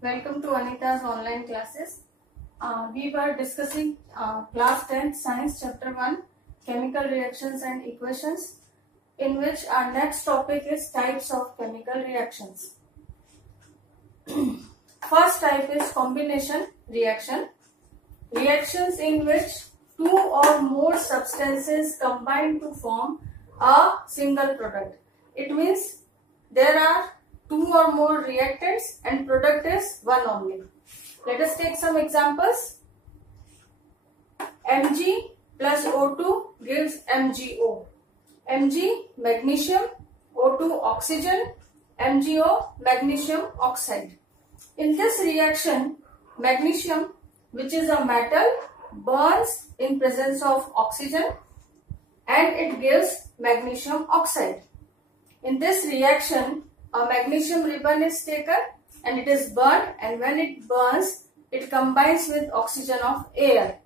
Welcome to Anita's online classes. We were discussing class 10th science chapter 1 chemical reactions and equations, in which our next topic is types of chemical reactions. First type is combination reaction. Reactions in which two or more substances combine to form a single product. It means there are two or more reactants and product is one only. Let us take some examples. Mg plus O2 gives MgO. Mg magnesium, O2 oxygen, MgO magnesium oxide. In this reaction, magnesium, which is a metal, burns in presence of oxygen and it gives magnesium oxide. In this reaction, a magnesium ribbon is taken and it is burned, and when it burns, it combines with oxygen of air.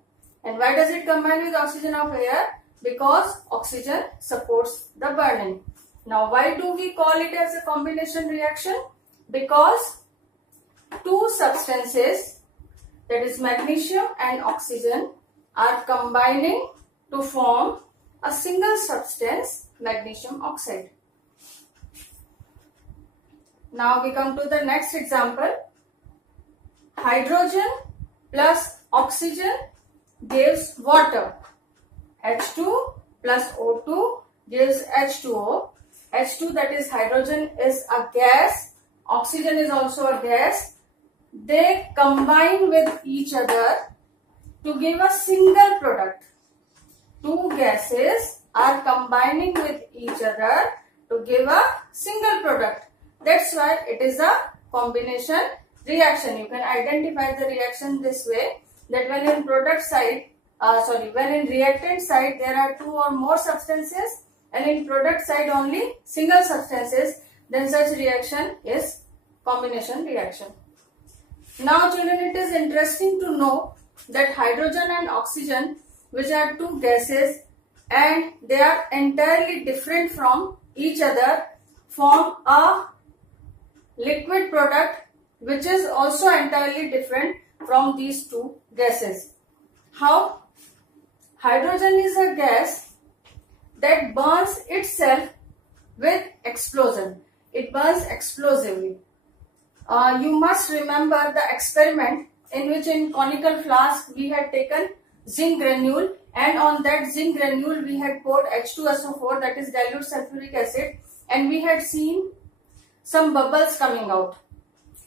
And why does it combine with oxygen of air? Because oxygen supports the burning. Now, why do we call it as a combination reaction? Because two substances, that is magnesium and oxygen, are combining to form a single substance, magnesium oxide. Now we come to the next example. Hydrogen plus oxygen gives water. H2 plus O2 gives H2O. H2, that is hydrogen, is a gas. Oxygen is also a gas. They combine with each other to give a single product. Two gases are combining with each other to give a single product. That's why it is a combination reaction. You can identify the reaction this way, that when in when in reactant side there are two or more substances and in product side only single substances, then such reaction is combination reaction. Now children, it is interesting to know that hydrogen and oxygen, which are two gases and they are entirely different from each other, form a liquid product which is also entirely different from these two gases. How? Hydrogen is a gas that burns itself with explosion. It burns explosively. You must remember the experiment in which in conical flask we had taken zinc granule, and on that zinc granule we had poured H2SO4, that is dilute sulfuric acid, and we had seen some bubbles coming out.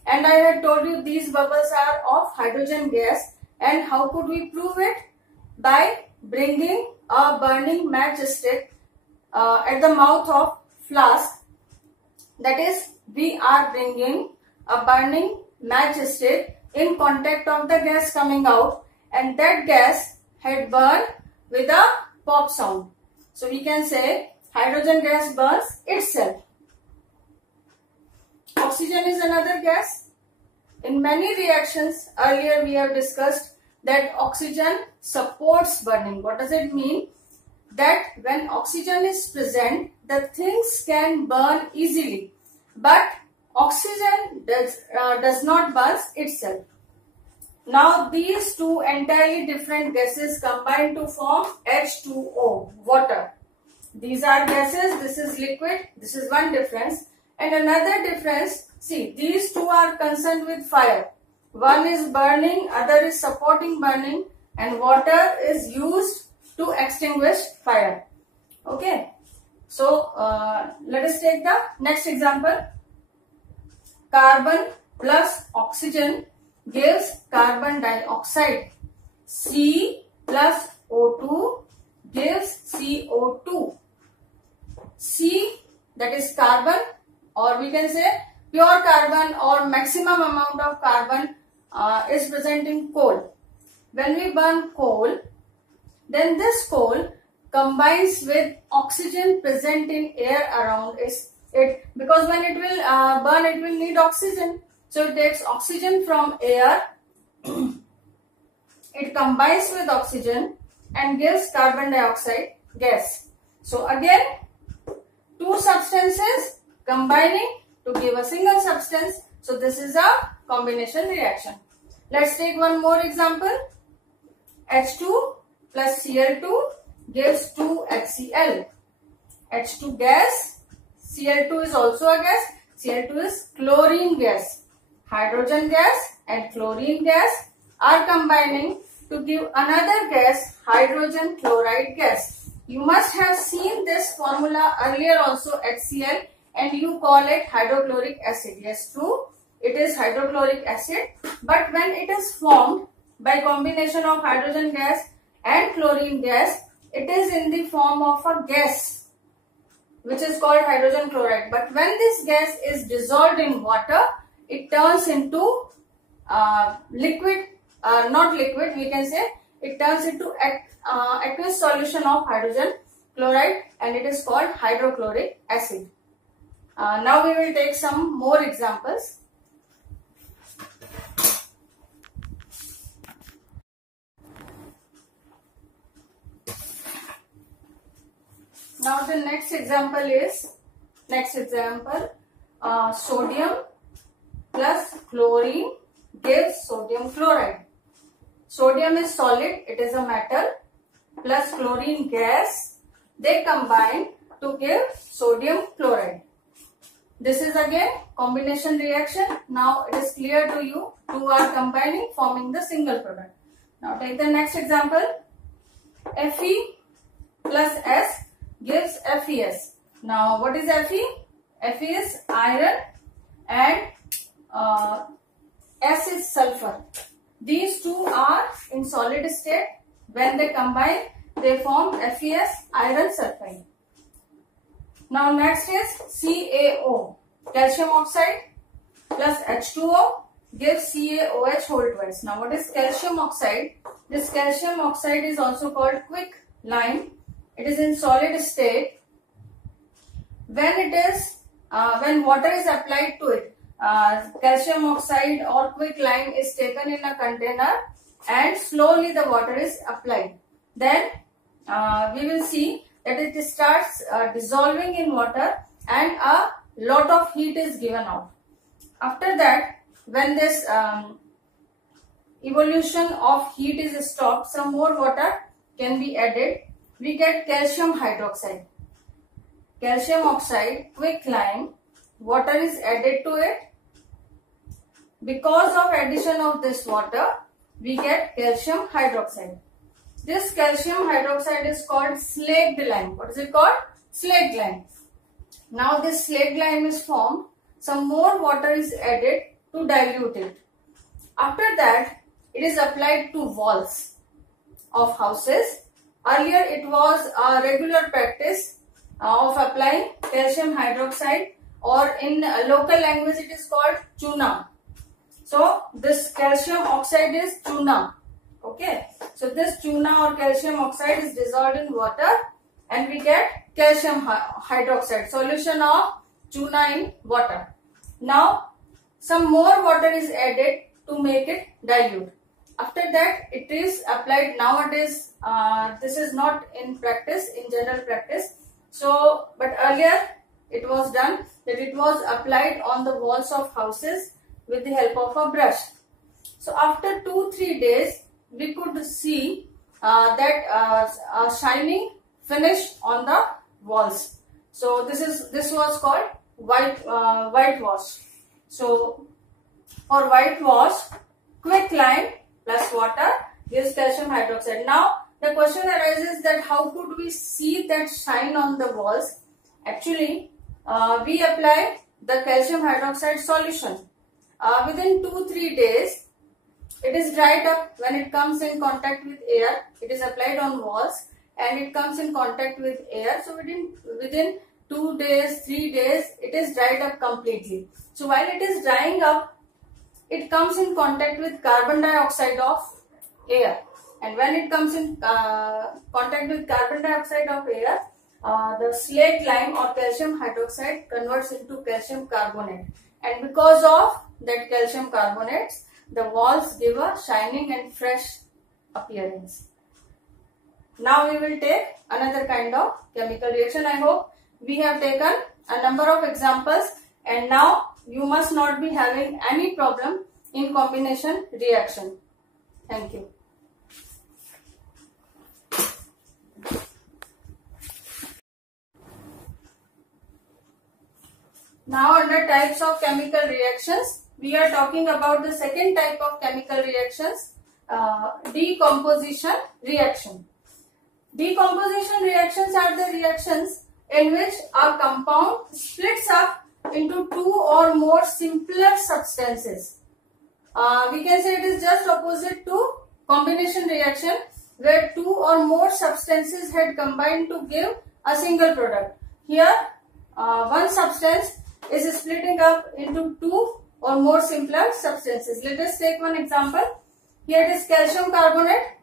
And I had told you these bubbles are of hydrogen gas. And how could we prove it? By bringing a burning matchstick at the mouth of flask. That is, we are bringing a burning matchstick in contact of the gas coming out, and that gas had burned with a pop sound. So we can say hydrogen gas burns itself. Oxygen is another gas. In many reactions, earlier we have discussed that oxygen supports burning. What does it mean? That when oxygen is present, the things can burn easily, but oxygen does not burn itself. Now these two entirely different gases combine to form H2O, water. These are gases, this is liquid, this is one difference. And another difference, see, these two are concerned with fire. One is burning, other is supporting burning, and water is used to extinguish fire. Okay. So, let us take the next example. Carbon plus oxygen gives carbon dioxide. C plus O2 gives CO2. C, that is carbon, or we can say pure carbon or maximum amount of carbon is present in coal. When we burn coal, then this coal combines with oxygen present in air around it, because when it will burn, it will need oxygen. So it takes oxygen from air, it combines with oxygen and gives carbon dioxide gas. So again, two substances combining to give a single substance. So this is a combination reaction. Let's take one more example. H2 plus Cl2 gives 2HCl. H2 gas, Cl2 is also a gas. Cl2 is chlorine gas. Hydrogen gas and chlorine gas are combining to give another gas, hydrogen chloride gas. You must have seen this formula earlier also, HCl, and you call it hydrochloric acid. Yes, true, it is hydrochloric acid, but when it is formed by combination of hydrogen gas and chlorine gas, it is in the form of a gas which is called hydrogen chloride. But when this gas is dissolved in water, it turns into liquid, not liquid, we can say it turns into aqueous solution of hydrogen chloride, and it is called hydrochloric acid. Now we will take some more examples. Now the next example is, sodium plus chlorine gives sodium chloride. Sodium is solid, it is a metal, plus chlorine gas, they combine to give sodium chloride. This is again combination reaction. Now it is clear to you, two are combining, forming the single product. Now take the next example. Fe plus S gives FeS. Now what is Fe? Fe is iron and S is sulfur. These two are in solid state. When they combine, they form FeS, iron sulfide. Now next is CaO, calcium oxide plus H2O gives CaOH whole twice. Now what is calcium oxide? This calcium oxide is also called quicklime. It is in solid state. When water is applied to it, calcium oxide or quicklime is taken in a container and slowly the water is applied. Then we will see that it starts dissolving in water and a lot of heat is given out. After that, when this evolution of heat is stopped, some more water can be added. We get calcium hydroxide. Calcium oxide, quicklime, water is added to it. Because of addition of this water, we get calcium hydroxide. This calcium hydroxide is called slaked lime. What is it called? Slaked lime. Now this slaked lime is formed. Some more water is added to dilute it. After that, it is applied to walls of houses. Earlier it was a regular practice of applying calcium hydroxide, or in local language it is called chuna. So this calcium oxide is chuna. Okay. So this chuna or calcium oxide is dissolved in water and we get calcium hydroxide, solution of chuna in water. Now some more water is added to make it dilute. After that it is applied. Nowadays this is not in practice, in general practice. So but earlier it was done that it was applied on the walls of houses with the help of a brush. So after 2-3 days we could see that a shining finish on the walls. So this was called whitewash. So for whitewash, quicklime plus water gives calcium hydroxide. Now the question arises that how could we see that shine on the walls? Actually, we apply the calcium hydroxide solution. Within 2-3 days, it is dried up. When it comes in contact with air, it is applied on walls and it comes in contact with air. So within 2 days, 3 days, it is dried up completely. So while it is drying up, it comes in contact with carbon dioxide of air. And when it comes in contact with carbon dioxide of air, the slaked lime or calcium hydroxide converts into calcium carbonate. And because of that calcium carbonates, the walls give a shining and fresh appearance. Now we will take another kind of chemical reaction. I hope we have taken a number of examples and now you must not be having any problem in combination reaction. Thank you. Now under types of chemical reactions, we are talking about the second type of chemical reactions, decomposition reaction. Decomposition reactions are the reactions in which a compound splits up into two or more simpler substances. We can say it is just opposite to combination reaction, where two or more substances had combined to give a single product. Here, one substance is splitting up into two or more simpler substances. Let us take one example. Here it is calcium carbonate.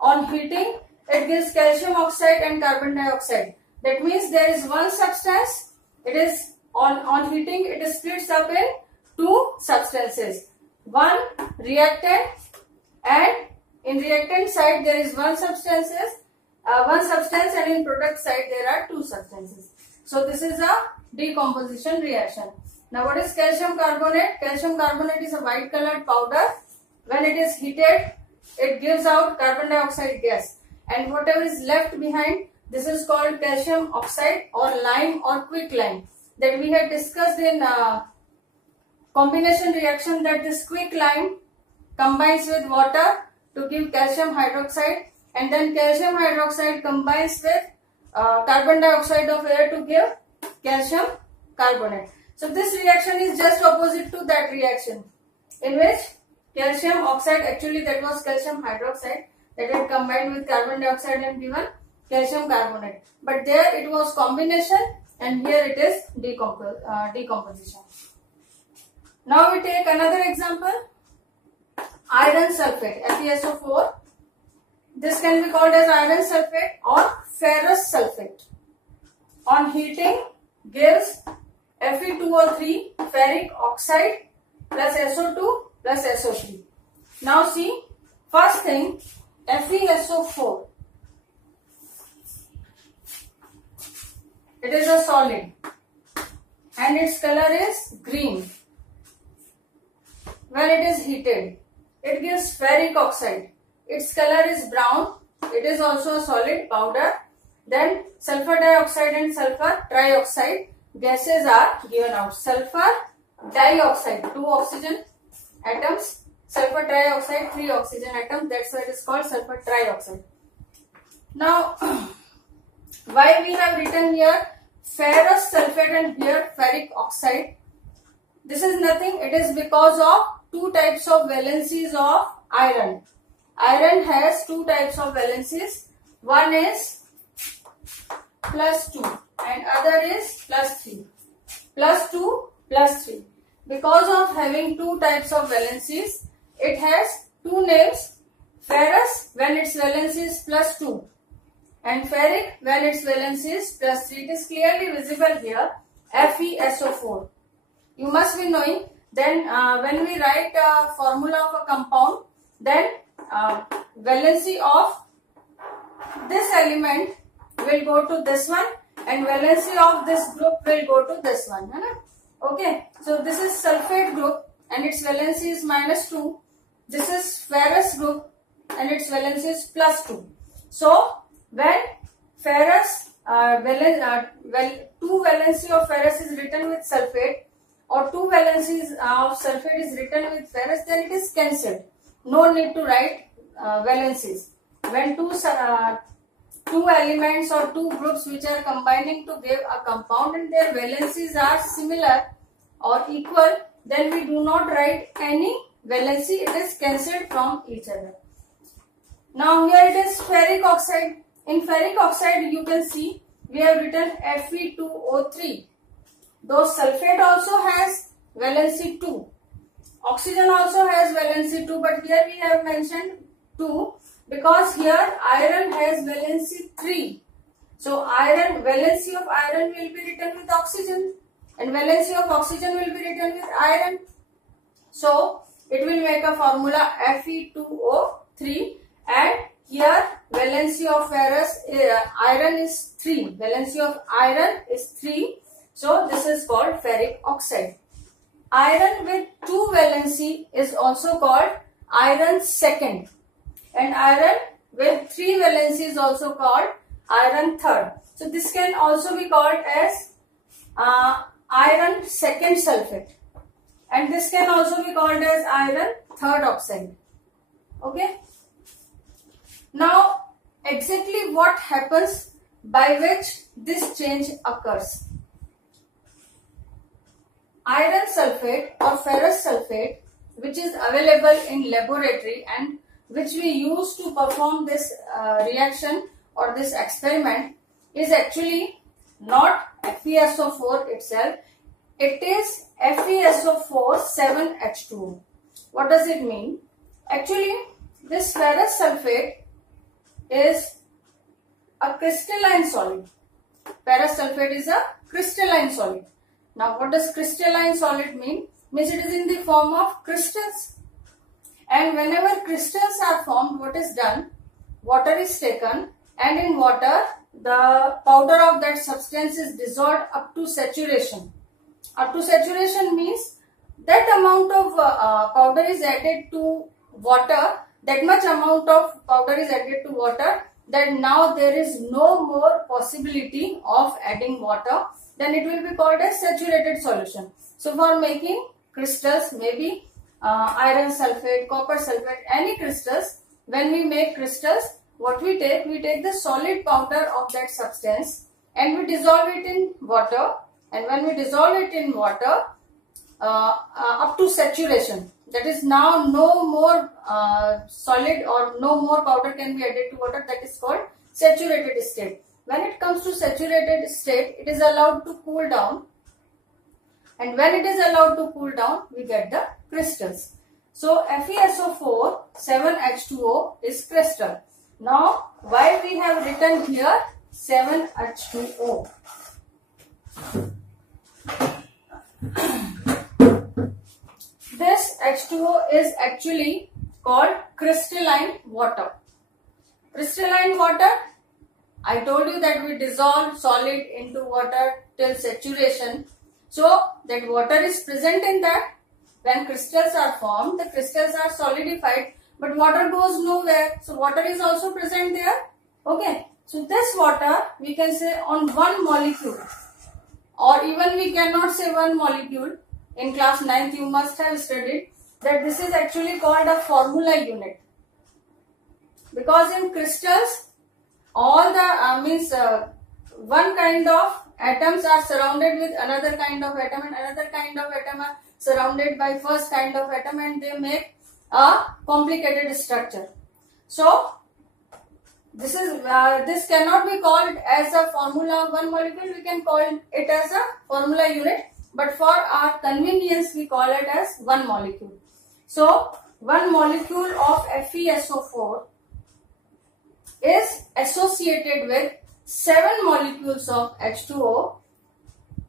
On heating, it gives calcium oxide and carbon dioxide. That means there is one substance. It is on heating, it splits up in two substances. One reactant, and in reactant side there is one substance, and in product side there are two substances. So this is a decomposition reaction. Now what is calcium carbonate? Calcium carbonate is a white colored powder. When it is heated, it gives out carbon dioxide gas, and whatever is left behind, this is called calcium oxide or lime or quicklime, that we had discussed in combination reaction, that this quicklime combines with water to give calcium hydroxide, and then calcium hydroxide combines with carbon dioxide of air to give calcium carbonate. So this reaction is just opposite to that reaction, in which calcium oxide, actually that was calcium hydroxide, that had combined with carbon dioxide and given calcium carbonate. But there it was combination, and here it is decomposition. Now we take another example, iron sulfate, FeSO4. This can be called as iron sulfate or ferrous sulfate. On heating, gives Fe2O3, ferric oxide, plus SO2 plus SO3. Now see, first thing, FeSO4. It is a solid and its color is green. When it is heated, it gives ferric oxide. Its color is brown. It is also a solid powder. Then sulfur dioxide and sulfur trioxide gases are given out. Sulfur dioxide, 2 oxygen atoms. Sulfur trioxide, 3 oxygen atoms. That's why it is called sulfur trioxide. Now, why we have written here ferrous sulfate and here ferric oxide? This is nothing. It is because of two types of valencies of iron. Iron has two types of valencies. One is +2 and other is +3. +2, +3. Because of having two types of valencies, it has two names. Ferrous when its valence is +2 and ferric when its valence is +3. It is clearly visible here, FeSO4. You must be knowing, then when we write a formula of a compound, then valency of this element will go to this one and valency of this group will go to this one. Okay, so this is sulfate group and its valency is -2. This is ferrous group and its valency is +2. So when ferrous two valency of ferrous is written with sulfate, or two valencies of sulfate is written with ferrous, then it is cancelled. No need to write valencies. When two elements or two groups which are combining to give a compound and their valencies are similar or equal, then we do not write any valency. It is cancelled from each other. Now here it is ferric oxide. In ferric oxide you can see we have written Fe2O3. Though sulfate also has valency 2. Oxygen also has valency 2, but here we have mentioned 2 because here iron has valency 3. So valency of iron will be written with oxygen and valency of oxygen will be written with iron. So it will make a formula Fe2O3, and here valency of iron is 3. Valency of iron is 3. So this is called ferric oxide. iron with 2 valency is also called iron second, and iron with 3 valency is also called iron third. So this can also be called as iron second sulfate, and this can also be called as iron third oxide. Okay. Now exactly what happens by which this change occurs? Iron sulfate or ferrous sulfate, which is available in laboratory and which we use to perform this reaction or this experiment, is actually not FeSO4 itself. It is FeSO4 7H2O. What does it mean? Actually, this ferrous sulfate is a crystalline solid. Ferrous sulfate is a crystalline solid. Now, what does crystalline solid mean? Means it is in the form of crystals. And whenever crystals are formed, what is done? Water is taken, and in water, the powder of that substance is dissolved up to saturation. Up to saturation means that amount of powder is added to water, that much amount of powder is added to water, that now there is no more possibility of adding water, then it will be called as saturated solution. So for making crystals, maybe iron sulfate, copper sulfate, any crystals, when we make crystals, what we take the solid powder of that substance and we dissolve it in water, and when we dissolve it in water up to saturation, that is now no more solid or no more powder can be added to water, that is called saturated state. When it comes to saturated state, it is allowed to cool down, and when it is allowed to cool down, we get the crystals. So FeSO4 7H2O is crystal. Now, why we have written here 7H2O? This H2O is actually called crystalline water. Crystalline water, I told you that we dissolve solid into water till saturation. So that water is present in that. When crystals are formed, the crystals are solidified, but water goes nowhere. So water is also present there. Okay. So this water we can say on one molecule, or even we cannot say one molecule. In class 9th you must have studied that this is actually called a formula unit. Because in crystals, all the one kind of atoms are surrounded with another kind of atom, and another kind of atom are surrounded by first kind of atom, and they make a complicated structure. So this cannot be called as a formula one molecule. We can call it as a formula unit, but for our convenience we call it as one molecule. So one molecule of FeSO4 is associated with 7 molecules of H2O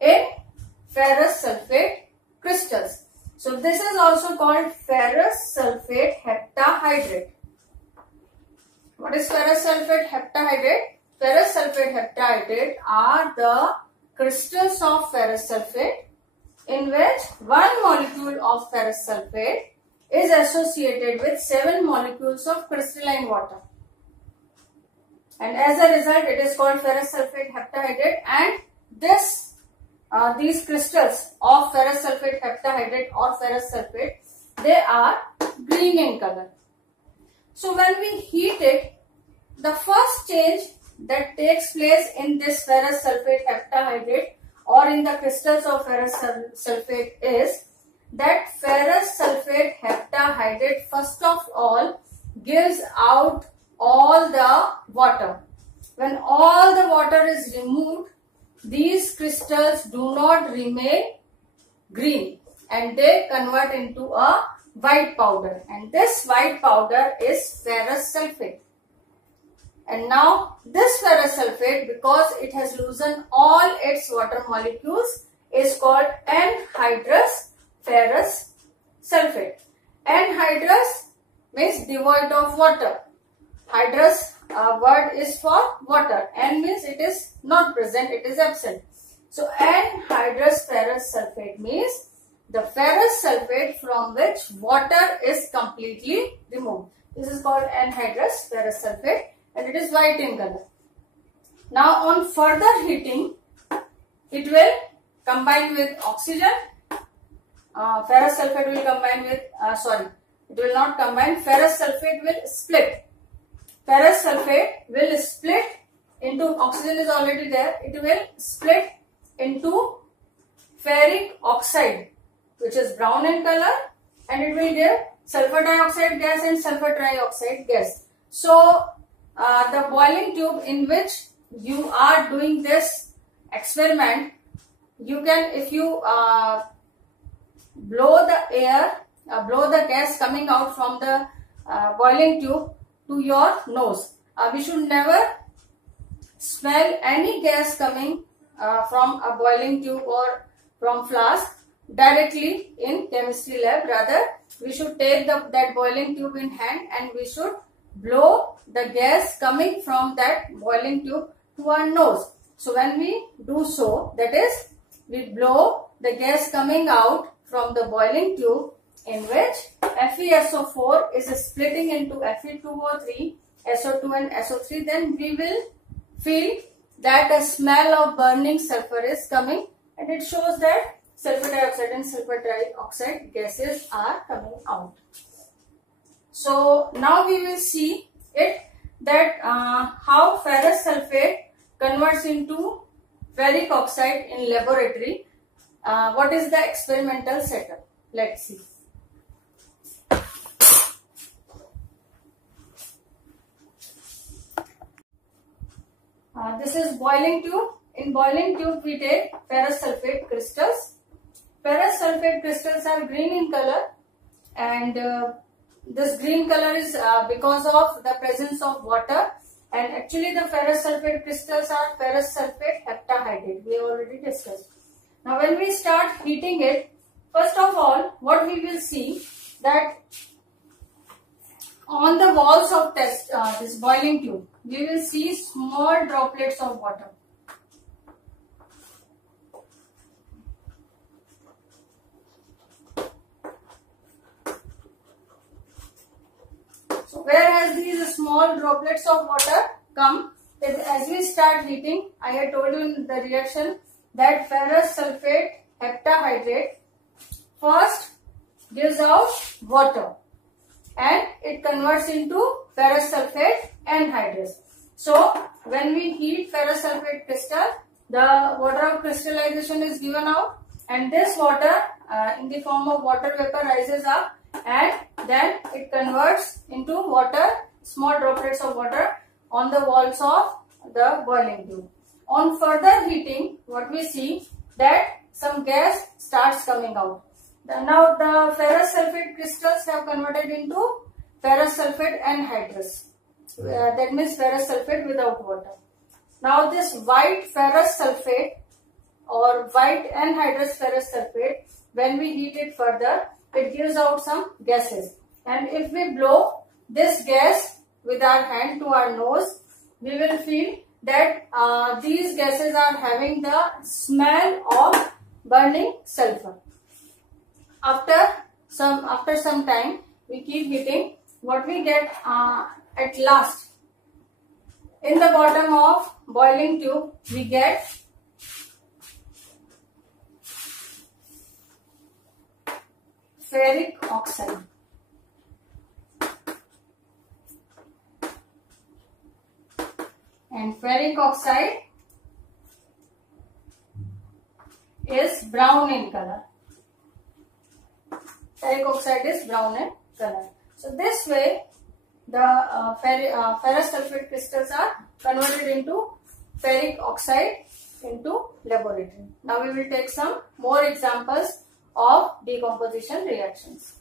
in ferrous sulfate crystals. So this is also called ferrous sulfate heptahydrate. What is ferrous sulfate heptahydrate? Ferrous sulfate heptahydrate are the crystals of ferrous sulfate in which one molecule of ferrous sulfate is associated with 7 molecules of crystalline water. And as a result, it is called ferrous sulfate heptahydrate, and these crystals of ferrous sulfate heptahydrate or ferrous sulfate, they are green in color. So when we heat it, the first change that takes place in this ferrous sulfate heptahydrate or in the crystals of ferrous sulfate is that ferrous sulfate heptahydrate first of all gives out all the water. When all the water is removed, these crystals do not remain green and they convert into a white powder, and this white powder is ferrous sulfate. And now this ferrous sulfate, because it has loosened all its water molecules, is called anhydrous ferrous sulfate. Anhydrous means devoid of water. Hydrous word is for water. N means it is not present, it is absent. So anhydrous ferrous sulfate means the ferrous sulfate from which water is completely removed. This is called anhydrous ferrous sulfate and it is white in color. Now on further heating, it will combine with oxygen. Ferrous sulfate will combine with, it will not combine, ferrous sulfate will split. Ferrous sulfate will split into, oxygen is already there, it will split into ferric oxide, which is brown in color, and it will give sulfur dioxide gas and sulfur trioxide gas. So the boiling tube in which you are doing this experiment, you can, if you blow the air, blow the gas coming out from the boiling tube to your nose. We should never smell any gas coming from a boiling tube or from flask directly in chemistry lab. Rather, we should take that boiling tube in hand and we should blow the gas coming from that boiling tube to our nose. So when we do so, that is, we blow the gas coming out from the boiling tube in which FeSO4 is splitting into Fe2O3, SO2 and SO3, then we will feel that a smell of burning sulfur is coming, and it shows that sulfur dioxide and sulfur trioxide gases are coming out. So now we will see it that how ferrous sulfate converts into ferric oxide in laboratory. What is the experimental setup? Let's see. This is boiling tube. In boiling tube, we take ferrous sulfate crystals. Ferrous sulfate crystals are green in color, and this green color is because of the presence of water. And actually, the ferrous sulfate crystals are ferrous sulfate heptahydrate. We have already discussed. Now, when we start heating it, first of all, what we will see that on the walls of this boiling tube, we will see small droplets of water. So where has these small droplets of water come? As we start heating, I had told you in the reaction that ferrous sulfate heptahydrate first gives out water and it converts into ferrous sulfate anhydrous. So when we heat ferrous sulfate crystal, the water of crystallization is given out, and this water in the form of water vapor rises up, and then it converts into water, small droplets of water on the walls of the boiling tube. On further heating, what we see that some gas starts coming out. Now the ferrous sulfate crystals have converted into ferrous sulfate anhydrous. That means ferrous sulfate without water. Now this white ferrous sulfate or white anhydrous ferrous sulfate, when we heat it further, it gives out some gases. And if we blow this gas with our hand to our nose, we will feel that these gases are having the smell of burning sulfur. After some time, we keep heating. What we get at last, in the bottom of boiling tube, we get ferric oxide. And ferric oxide is brown in color. Ferric oxide is brown in color. So this way, the ferrous sulfate crystals are converted into ferric oxide into laboratory. Now we will take some more examples of decomposition reactions.